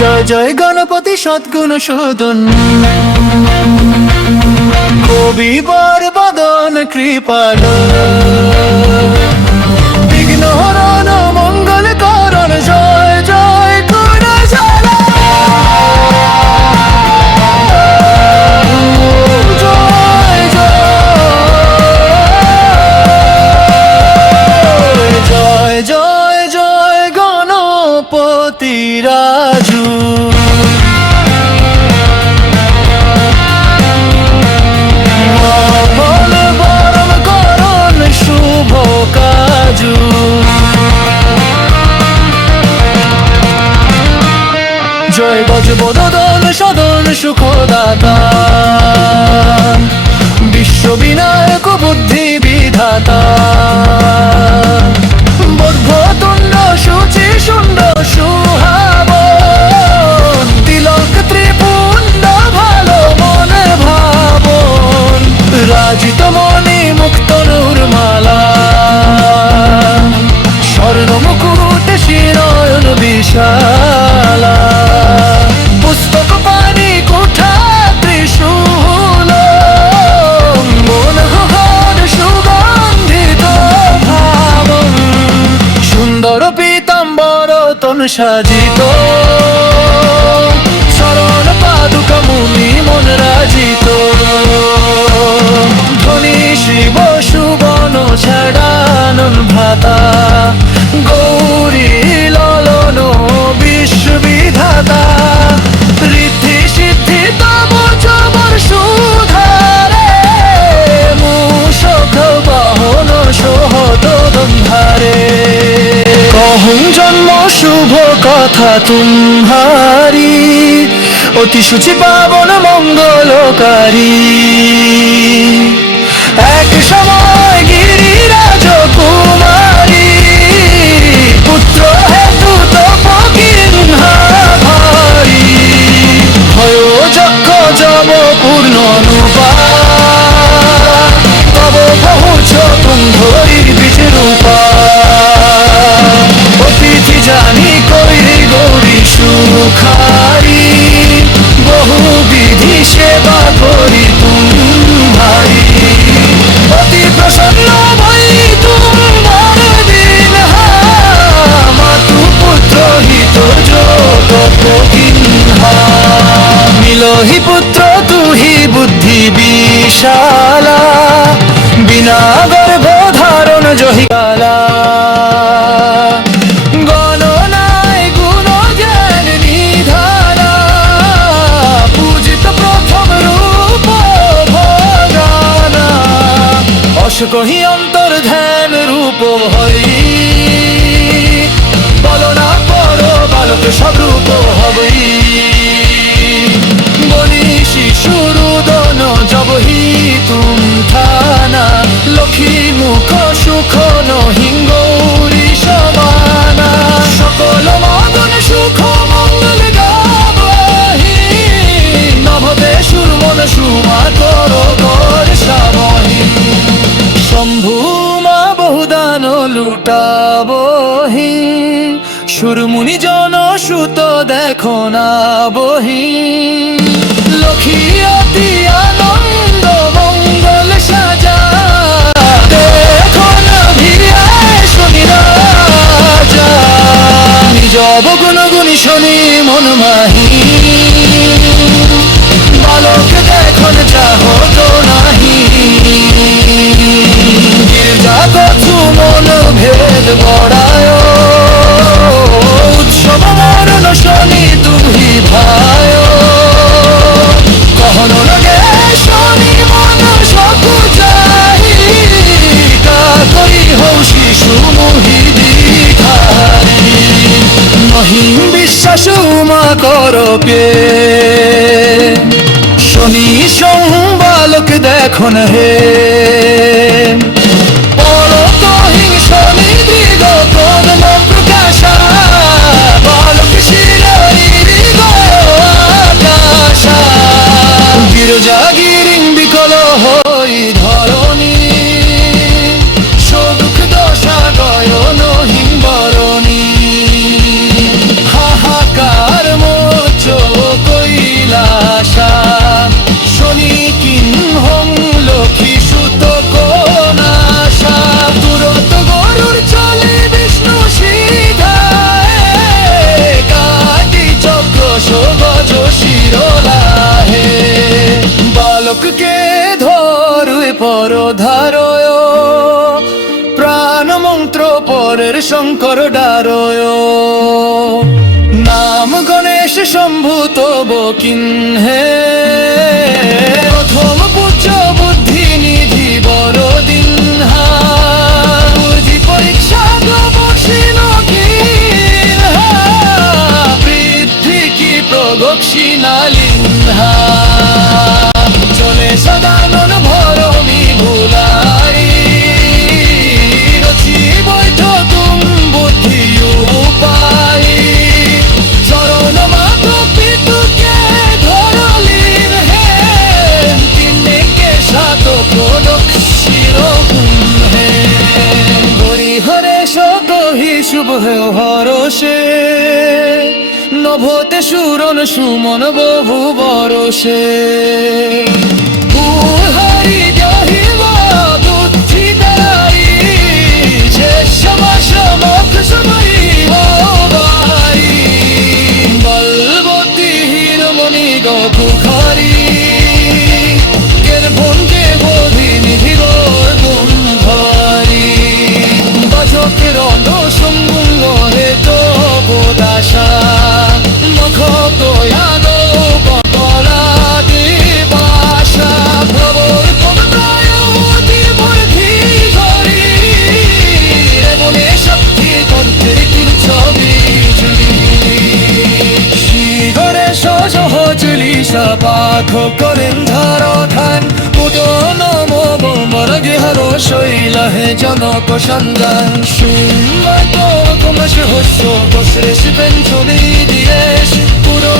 জয় জয় গণপতি সদ্গুণ শোধন, কবি বর বদন কৃপাল, বিঘ্ন হরণ মঙ্গল করণ, জয় জয় গুণশালা। জয় জয় জয় জয় গণপতি রাজু। জয় গজবদন সদন সুখদাতা, বিশ্ববিনায়ক বুদ্ধি বিধাতা, বদ্ধতুণ্ড সুচি সুন্দর সুহাবন, তিলক ত্রিপুণ্ড ভালো মনে ভাবন, রাজিত মণি মুক্ত নূরমালা, স্বর্ণ মুকুট শিরয়ন বিশালা, পুস্তক পানি কুঠা ত্রিশূল, মনোহর সুগন্ধিত ভাবন, সুন্দর পীতাম্বর তন সাজিত, শরণ পাদুকা মুনি মন রাজিত, ধ্বনি শিব সুবন ছাড়ানন ভ্রাতা, গৌরী ললন বিশ্ববিধাতা, ঋদ্ধি সিদ্ধি তব চবর সুধারে, মূষক বাহন সহত দন্ধারে, কহুঁ জন্ম শুভ কথা তুমহারি, অতি শুচি পাবন মঙ্গলকারী, এক সময় গিরিরাজ কুমারী, পুত্র হেতু তপকিন্হা ভারী, ভয় যক্ষ জব পূর্ণ অনুপা, তব পহুঁচ কুম্ভীর বীজ রূপা, অতিথি জানি কৈরি গৌরী সুখারি, বহু বিধি সেবা করি তুমহারি, অতি প্রসন্ন ভই তুমর দিন, মাতু পুত্র হিত জগত কিন্হা, মিলহি পুত্র তুহি বুদ্ধি বিশালা, বিনা গর্ভ ধারণ জহিকালা, গণনায় গুণ জ্ঞান নিধানা, পূজিত প্রথম রূপ ভগানা, অসকহি অন্তর ধ্যান রূপ হই, বলনা পর বালক স্বরূপ হবই, বলি শিশুরুদন জবহি তুম থানা, লক্ষ্মী মুখ সুখ নহিঙ্গৌরী সমানা, সকল মদন সুখ মঙ্গল গাবহি, নভতে সুরমন সুমা কর কর সাবহি, শম্ভু মা বহুদান লুটাবহি, সুরমুনি জন সুত দেখো না বহি, লক্ষ্মী অতি আনন্দ মঙ্গল সাজা, দেখো না ভিড়ায় শনি রাজা, নিজ অবগুণ গুণী শনি মন মাহি, বালক দেখুন চাহত নাহি, গির্জা কথু মন ভেদ বড়ায়, উৎসব মরণ শনি তুহি ভায়, কহন লগে শনি মন সকু যাহি, কাকরি হৌ শিশু মোহি দিঘারি, মহিম বিশ্বাস উমা কর পে, শনি বালক দেখুন হে, পরতহিং শনি দৃগ পদ্ম প্রকাশা, বালক শিরোরি গয় আকাশা, বিরজা গিরিং বিকল হই ধরণী, সদুখ দশা গয় নহিং বরণী, হাহাকার মোর শঙ্কর ডারয় নাম গণেশ শম্ভু তব কিন্হে প্রথম পূজ্য বুদ্ধি নিধি বড়দিন বুদ্ধি পরীক্ষা বক্ষিণ বৃদ্ধি কি প্রগক্ষিণালিহা চলে সদানন ভরমি ভুলাই রচি বৈঠ তুম বুদ্ধি উপায় চরণ মাত পিতুকে ধরলিন হে তিনে কে সাত প্রদক্ষিণ হে হরি হরে সতহি শুভ হরষে নভতে সুরন সুমন বহু বরষে হরি জহিব দুঃখিতাই শেষ সমখ সময় হবাই বলবতী হিরমণি গপুখারি এর ভঙ্গে বোধি নিধি গুণ ধরি বাজকের অনুসঙ্গ হে তো বোদাসা মুখ দয়ানো কলা দিবাসা প্রবল কমতায়তি বুদ্ধি ধরি বলে শক্তি কণ্ঠে তিন ছবি শিগরে সহজলি পাঠ করেন ধারধান নম বরগেহর শৈল হে জনক সন্ধান সুন্দর কমস হস্য বসরে শিবেন ছবি দিয়েশ পুরো